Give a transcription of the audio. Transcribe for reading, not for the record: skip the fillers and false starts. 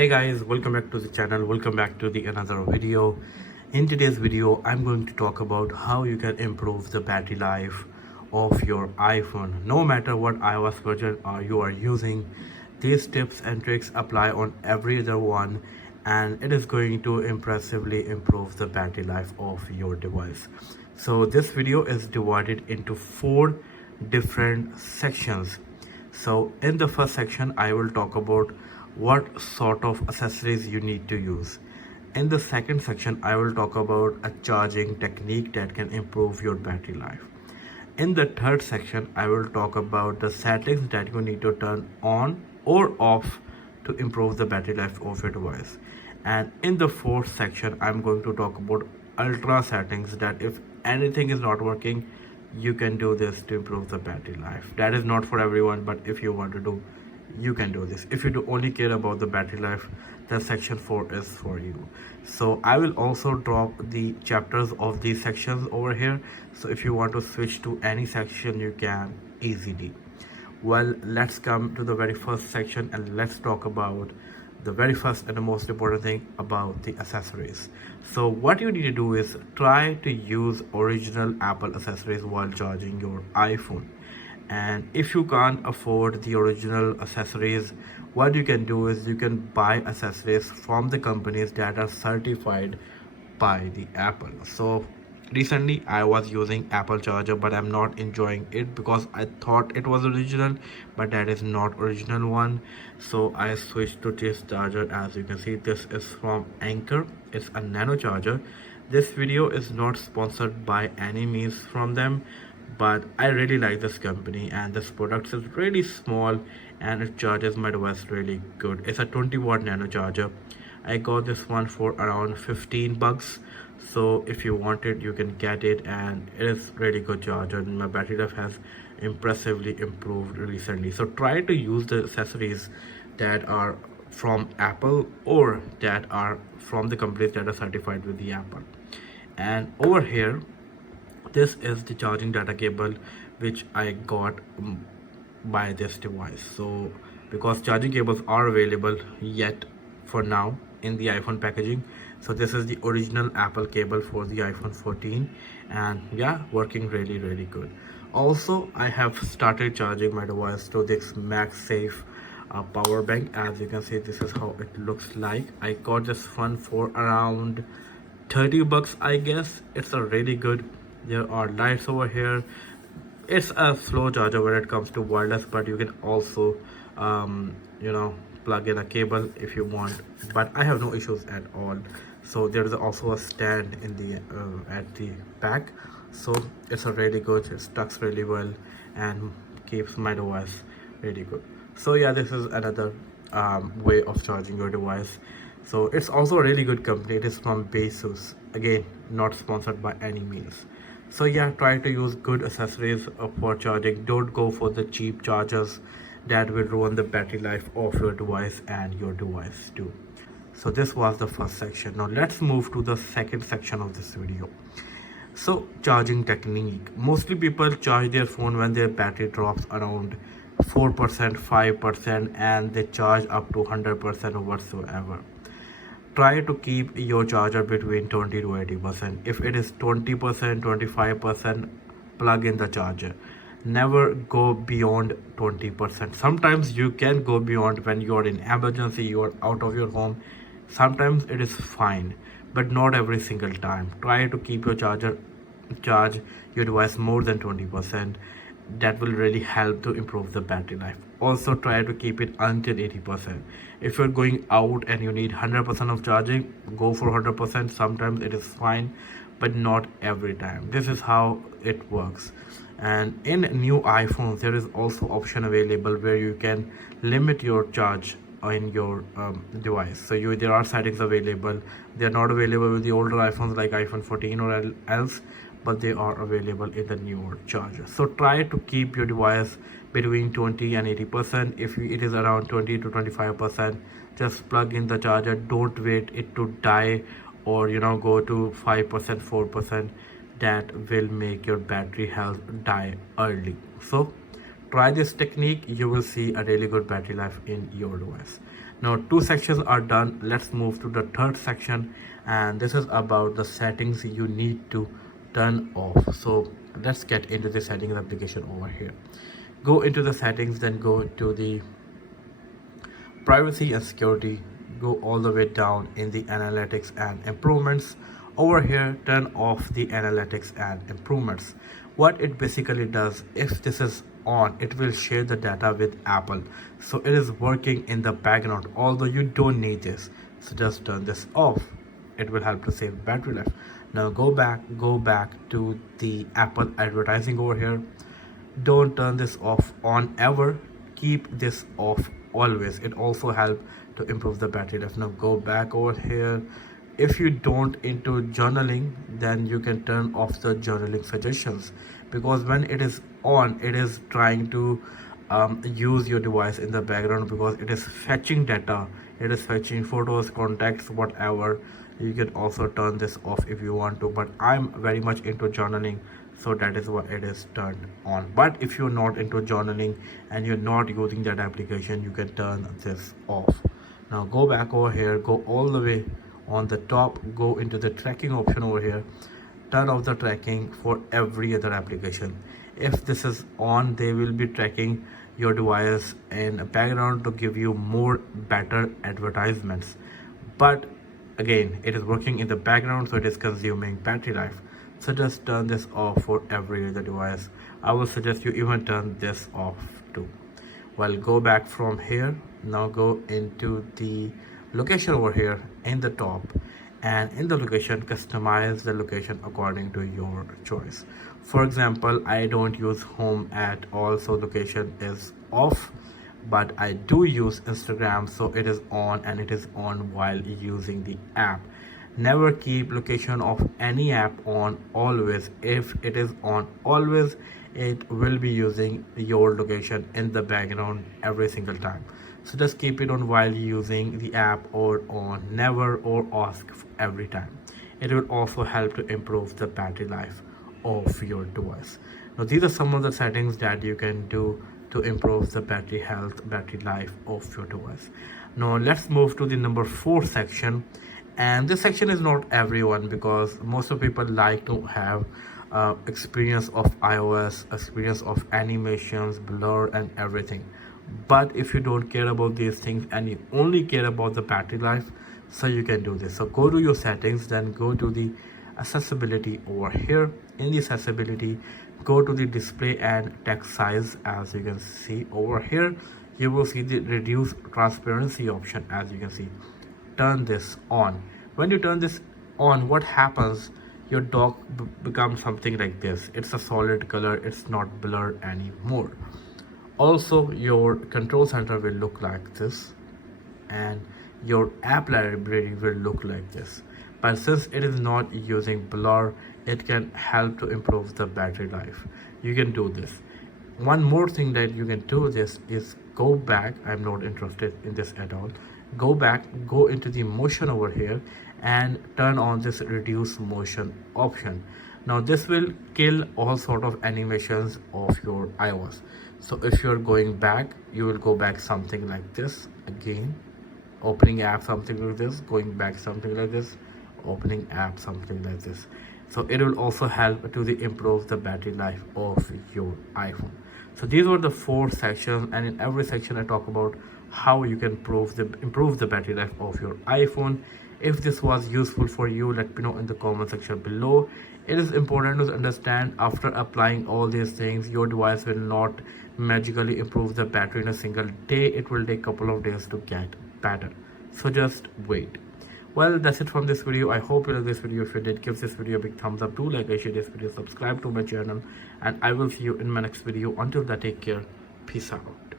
Hey guys, welcome back to the channel. Welcome back to the another video. In today's video, I'm going to talk about how you can improve the battery life of your iPhone. No matter what iOS version you are using, these tips and tricks apply on every other one, and it is going to impressively improve the battery life of your device. So this video is divided into four different sections. So in the first section, I will talk about what sort of accessories you need to use. In the second section, I will talk about a charging technique that can improve your battery life. In the third section, I will talk about the settings that you need to turn on or off to improve the battery life of your device. And in the fourth section, I'm going to talk about ultra settings that if anything is not working, you can do this to improve the battery life. That is not for everyone, but if you want to do, you can do this. If you do only care about the battery life, then section 4 is for you. So I will also drop the chapters of these sections over here, so if you want to switch to any section, you can easily. Well, let's come to the very first section and let's talk about the very first and the most important thing about the accessories. So what you need to do is try to use original Apple accessories while charging your iPhone. And if you can't afford the original accessories, what you can do is you can buy accessories from the companies that are certified by the Apple. So recently I was using Apple charger, but I'm not enjoying it because I thought it was original, but that is not original one. So I switched to this charger. As you can see, this is from Anchor. It's a nano charger. This video is not sponsored by any means from them, but I really like this company, and this product is really small and it charges my device really good. It's a 20-watt nano charger. I got this one for around 15 bucks. So if you want it, you can get it, and it is really good charger, and my battery life has impressively improved recently. So try to use the accessories that are from Apple or that are from the companies that are certified with the Apple. And over here, this is the charging data cable which I got by this device. So because charging cables are available yet for now in the iPhone packaging, so this is the original Apple cable for the iPhone 14, and yeah, working really good. Also, I have started charging my device to this MagSafe power bank. As you can see, this is how it looks like. I got this one for around 30 bucks, I guess. It's a really good. There are lights over here. It's a slow charger when it comes to wireless, but you can also plug in a cable if you want, but I have no issues at all. So there is also a stand in the at the back, so it's a really good. It stucks really well and keeps my device really good. So yeah, this is another way of charging your device. So it's also a really good company. It is from Basus, again not sponsored by any means. So yeah, try to use good accessories for charging. Don't go for the cheap chargers that will ruin the battery life of your device and your device too. So this was the first section. Now let's move to the second section of this video. So charging technique. Mostly people charge their phone when their battery drops around 4%, 5%, and they charge up to 100% or whatsoever. Try to keep your charger between 20 to 80%. If it is 20%, 25%, plug in the charger. Never go beyond 20%. Sometimes you can go beyond when you are in emergency, you are out of your home. Sometimes it is fine, but not every single time. Try to keep your charge your device more than 20%. That will really help to improve the battery life. Also try to keep it until 80%. If you're going out and you need 100% of charging, go for 100%. Sometimes it is fine, but not every time. This is how it works. And in new iPhones, there is also option available where you can limit your charge in your device. So there are settings available. They are not available with the older iPhones like iPhone 14 or else, but they are available in the newer charger. So try to keep your device between 20 and 80%. If it is around 20 to 25%, just plug in the charger. Don't wait it to die or go to 5%, 4%. That will make your battery health die early. So try this technique. You will see a really good battery life in your device. Now two sections are done. Let's move to the third section, and this is about the settings you need to turn off. So let's get into the settings application over here. Go into the settings, then go to the privacy and security, go all the way down in the analytics and improvements. Over here, turn off the analytics and improvements. What it basically does, if this is on, it will share the data with Apple, so it is working in the background, although you don't need this. So just turn this off. It will help to save battery life. Now go back to the Apple advertising over here. Don't turn this off on ever. Keep this off always. It also help to improve the battery life. Now go back over here. If you don't into journaling, then you can turn off the journaling suggestions, because when it is on, it is trying to use your device in the background, because it is fetching data, it is fetching photos, contacts, whatever. You can also turn this off if you want to, but I'm very much into journaling, so that is why it is turned on. But if you're not into journaling and you're not using that application, you can turn this off. Now go back over here, go all the way on the top, go into the tracking option over here, turn off the tracking for every other application. If this is on, they will be tracking your device in background to give you more better advertisements, but again, it is working in the background, so it is consuming battery life. So just turn this off for every other device. I will suggest you even turn this off too. Well, go back from here. Now go into the location over here in the top, and in the location, customize the location according to your choice. For example, I don't use home at all, so location is off, but I do use Instagram, so it is on, and it is on while using the app. Never keep location of any app on always. If it is on always, it will be using your location in the background every single time. So just keep it on while using the app, or on never or ask every time. It will also help to improve the battery life of your device. Now these are some of the settings that you can do to improve the battery health, battery life of your device. Now let's move to the number 4 section, and this section is not everyone, because most of people like to have experience of iOS, experience of animations, blur and everything. But if you don't care about these things and you only care about the battery life, so you can do this. So go to your settings, then go to the accessibility over here. In the accessibility, go to the display and text size. As you can see over here, you will see the reduce transparency option. As you can see, turn this on. When you turn this on, what happens, your dock becomes something like this. It's a solid color, it's not blurred anymore. Also, your control center will look like this, and your app library will look like this. But since it is not using blur, it can help to improve the battery life. You can do this. One more thing that you can do this is go back. I'm not interested in this at all. Go back, go into the motion over here, and turn on this reduce motion option. Now this will kill all sort of animations of your iOS. So if you're going back, you will go back something like this again, opening app something like this, going back something like this, opening app something like this. So it will also help to improve the battery life of your iPhone. So these were the 4 sections, and in every section I talk about how you can improve the battery life of your iPhone. If this was useful for you, let me know in the comment section below. It is important to understand, after applying all these things, your device will not magically improve the battery in a single day. It will take a couple of days to get better, so just wait. Well, that's it from this video. I hope you like this video. If you did, give this video a big thumbs up. Do like and share this video, subscribe to my channel, and I will see you in my next video. Until then, take care. Peace out.